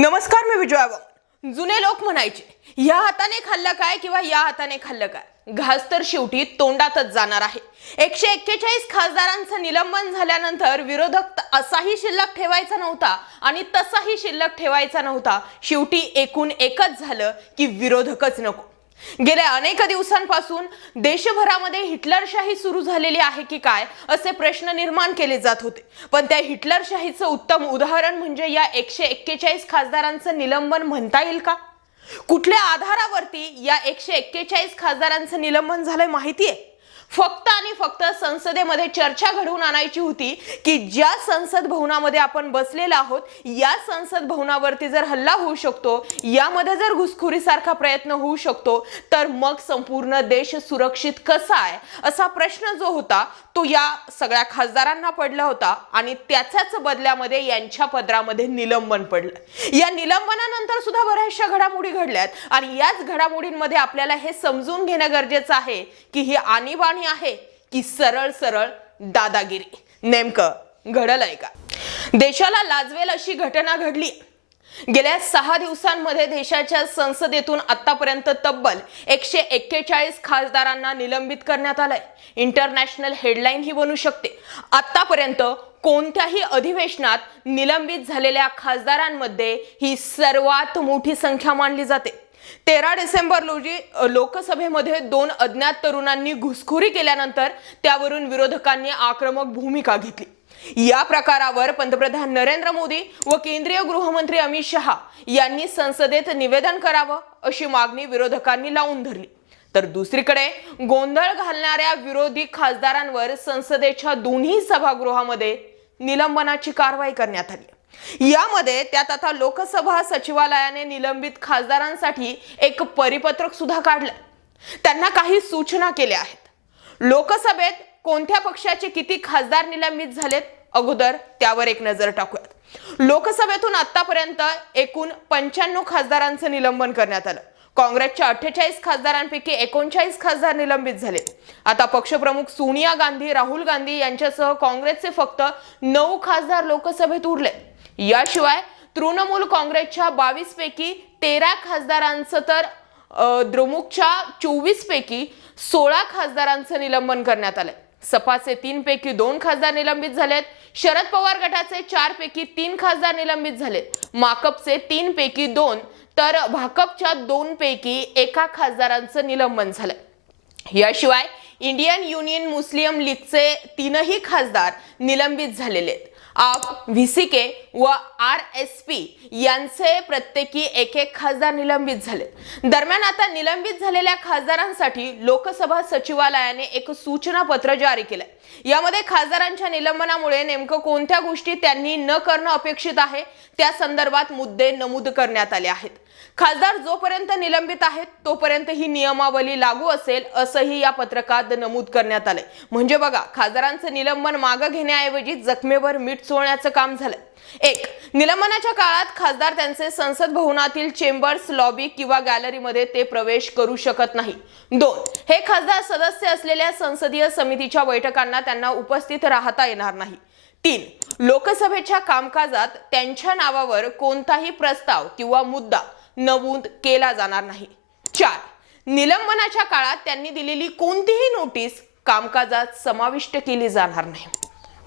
नमस्कार मी विजय वाघ. जुने लोक म्हणायचे या हाताने खाल्लं काय किंवा या हाताने खाल्लं काय? घास तर शेवटी तोंडातच जाणार आहे. एकशे एक्केचाळीस खासदारांचं निलंबन झाल्यानंतर विरोधक असाही शिल्लक ठेवायचा नव्हता आणि तसाही शिल्लक ठेवायचा नव्हता. शेवटी एकूण एकच झालं की विरोधकच नको. गेल्या अनेक दिवसांपासून देशभरामध्ये हिटलरशाही सुरू झालेली आहे की काय असे प्रश्न निर्माण केले जात होते. पण त्या हिटलरशाहीचं उत्तम उदाहरण म्हणजे या एकशे एक्केचाळीस खासदारांचं निलंबन म्हणता येईल का? कुठल्या आधारावरती या एकशे एक्केचाळीस खासदारांचं निलंबन झालंय माहितीये? फक्त आणि फक्त संसदेमध्ये चर्चा घडवून आणायची होती की ज्या संसद भवनामध्ये आपण बसलेलो आहोत या संसद भवनावरती जर हल्ला होऊ शकतो यामध्ये जर घुसखोरीसारखा प्रयत्न होऊ शकतो तर मग संपूर्ण देश सुरक्षित कसा आहे? असा प्रश्न जो होता तो या सगळ्या खासदारांना पडला होता आणि त्याच्याच बदल्यामध्ये यांच्या पदरामध्ये निलंबन पडलं. या निलंबनानंतर सुद्धा बऱ्याचशा घडामोडी घडल्यात आणि याच घडामोडींमध्ये आपल्याला हे समजून घेणं गरजेचं आहे की ही आणीबाणी आहे की सरळ सरळ दादागिरी. नेमकं घडलंय का? देशाला लाजवेल अशी घटना घडली. गेल्या सहा दिवसांमध्ये देशाच्या संसदेतून आतापर्यंत तब्बल एकशे एक्केचाळीस खासदारांना निलंबित करण्यात आलंय. इंटरनॅशनल हेडलाईन ही बनू शकते. आतापर्यंत कोणत्याही अधिवेशनात निलंबित झालेल्या खासदारांमध्ये ही सर्वात मोठी संख्या मानली जाते. तेरा डिसेंबर रोजी लोकसभेमध्ये दोन अज्ञात तरुणांनी घुसखोरी केल्यानंतर त्यावरून विरोधकांनी आक्रमक भूमिका घेतली. या प्रकारावर पंतप्रधान नरेंद्र मोदी व केंद्रीय गृहमंत्री अमित शहा यांनी संसदेत निवेदन करावं अशी मागणी विरोधकांनी लावून धरली. तर दुसरीकडे गोंधळ घालणाऱ्या विरोधी खासदारांवर संसदेच्या दोन्ही सभागृहामध्ये निलंबनाची कारवाई करण्यात आली. यामध्ये त्यात आता लोकसभा सचिवालयाने निलंबित खासदारांसाठी एक परिपत्रक सुद्धा काढलं. त्यांना काही सूचना केल्या आहेत. लोकसभेत कोणत्या पक्षाचे किती खासदार निलंबित झालेत? अगोदर त्यावर एक नजर टाकूयात. लोकसभेतून आतापर्यंत एकूण पंच्याण्णव खासदारांचं निलंबन करण्यात आलं. काँग्रेसच्या अठ्ठेचाळीस खासदारांपैकी एकोणचाळीस खासदार निलंबित झाले आता पक्षप्रमुख सोनिया गांधी राहुल गांधी यांच्यासह काँग्रेसचे फक्त नऊ खासदार लोकसभेत उरले याशिवाय तृणमूल काँग्रेसच्या बावीस पैकी तेरा खासदारांचं तर द्रमुकच्या चोवीस पैकी सोळा खासदारांचं निलंबन करण्यात आलंय. सपाचे तीन पैकी दोन खासदार निलंबित झालेत. शरद पवार गटाचे चार पैकी तीन खासदार निलंबित झालेत. माकपचे तीन पैकी दोन तर भाकपच्या दोन पैकी एका खासदारांचं निलंबन झालंय. याशिवाय इंडियन युनियन मुस्लिम लीगचे तीनही खासदार निलंबित झालेले आहेत. आप के व आर एस पी यांचे प्रत्येकी एक एक खासदार निलंबित झाले दरम्यान आता निलंबित झालेल्या खासदारांसाठी लोकसभा सचिवालयाने एक सूचना पत्र जारी केलंय. यामध्ये खासदारांच्या निलंबनामुळे नेमकं कोणत्या गोष्टी त्यांनी न करणं अपेक्षित आहे त्या संदर्भात मुद्दे नमूद करण्यात आले आहेत. खासदार जोपर्यंत निलंबित आहेत तोपर्यंत ही नियमावली लागू असेल असंही या पत्रकात नमूद करण्यात आलंय. म्हणजे बघा खासदारांचं निलंबन मागं घेण्याऐवजी जखमेवर मीठ चोळण्याचं काम झालंय. एक निलंबनाच्या काळात खासदार त्यांचे संसद भवनातील चेंबर्स लॉबी किंवा गॅलरीमध्ये ते प्रवेश करू शकत नाही. दोन हे खासदार सदस्य असलेल्या संसदीय समितीच्या बैठकांना त्यांना उपस्थित राहता येणार नाही. तीन लोकसभेच्या कामकाजात त्यांच्या नावावर कोणताही प्रस्ताव किंवा मुद्दा नमूद केला जाणार नाही. चार निलंबनाच्या काळात त्यांनी दिलेली कोणतीही नोटीस कामकाजात समाविष्ट केली जाणार नाही.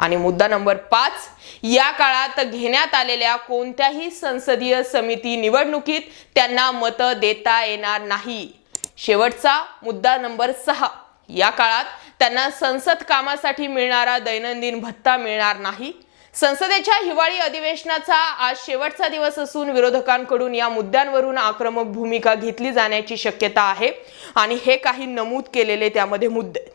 आणि मुद्दा नंबर पाच या काळात घेण्यात आलेल्या कोणत्याही संसदीय समिती निवडणुकीत त्यांना मतं देता येणार नाही. शेवटचा मुद्दा नंबर सहा या काळात त्यांना संसद कामासाठी मिळणारा दैनंदिन भत्ता मिळणार नाही. संसदेच्या हिवाळी अधिवेशनाचा आज शेवटचा दिवस असून विरोधकांकडून या मुद्द्यांवरून आक्रमक भूमिका घेतली जाण्याची शक्यता आहे आणि हे काही नमूद केलेले त्यामध्ये मुद्दे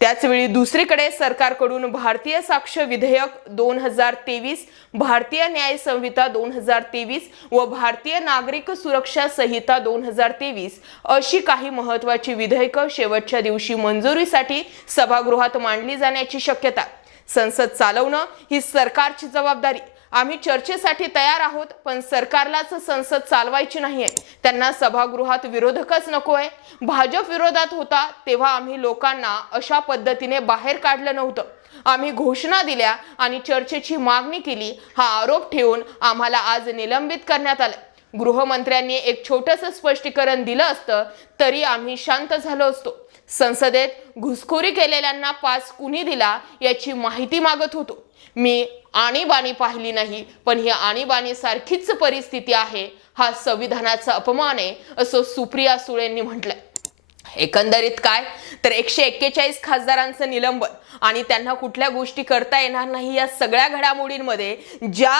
त्याचवेळी दुसरीकडे सरकारकडून भारतीय साक्ष विधेयक दोन हजार तेवीस भारतीय न्याय संहिता दोन हजार तेवीस व भारतीय नागरिक सुरक्षा संहिता दोन हजार तेवीस अशी काही महत्वाची विधेयकं शेवटच्या दिवशी मंजुरीसाठी सभागृहात मांडली जाण्याची शक्यता. संसद चालवणं ही सरकारची जबाबदारी. आम्ही चर्चेसाठी तयार आहोत पण सरकारलाच संसद चालवायची नाहीये. त्यांना सभागृहात विरोधकच नकोय. भाजप विरोधात होता तेव्हा आम्ही लोकांना अशा पद्धतीने बाहेर काढलं नव्हतं. आम्ही घोषणा दिल्या आणि चर्चेची मागणी केली हा आरोप ठेवून आम्हाला आज निलंबित करण्यात आलं गृहमंत्र्यांनी एक छोटस स्पष्टीकरण दिलं असतं तरी आम्ही शांत झालो असतो. संसदेत घुसखोरी केलेल्यांना पास कुणी दिला याची माहिती मागत होतो. मी आणीबाणी पाहिली नाही पण ही आणीबाणी सारखीच परिस्थिती आहे हा संविधानाचा अपमान आहे असं सुप्रिया सुळेंनी म्हटलंय. एकंदरीत काय? तर एकशे एक्केचाळीस खासदारांचं निलंबन आणि त्यांना कुठल्या गोष्टी करता येणार नाही या सगळ्या घडामोडींमध्ये ज्या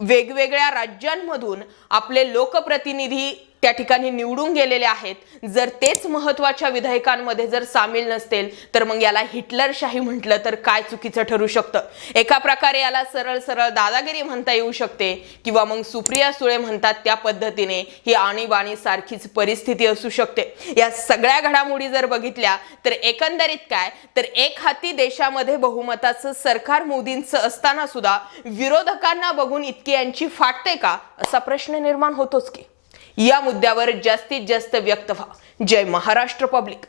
वेगवेगळ्या राज्यांमधून आपले लोकप्रतिनिधी त्या ठिकाणी निवडून गेलेले आहेत. जर तेच महत्त्वाच्या विधेयकांमध्ये जर सामील नसतील तर मग याला हिटलरशाही म्हटलं तर काय चुकीचं ठरू शकतं? एका प्रकारे याला सरळ सरळ दादागिरी म्हणता येऊ शकते किंवा मग सुप्रिया सुळे म्हणतात त्या पद्धतीने ही आणीबाणी सारखीच परिस्थिती असू शकते. या सगळ्या घडामोडी जर बघितल्या तर एकंदरीत काय? तर एक हाती देशामध्ये बहुमताचं सरकार मोदींचं असताना सुद्धा विरोधकांना बघून इतकी यांची फाटते का? असा प्रश्न निर्माण होतोच की. या मुद्द्यावर जास्तीत जास्त व्यक्त व्हा. जय महाराष्ट्र पब्लिक.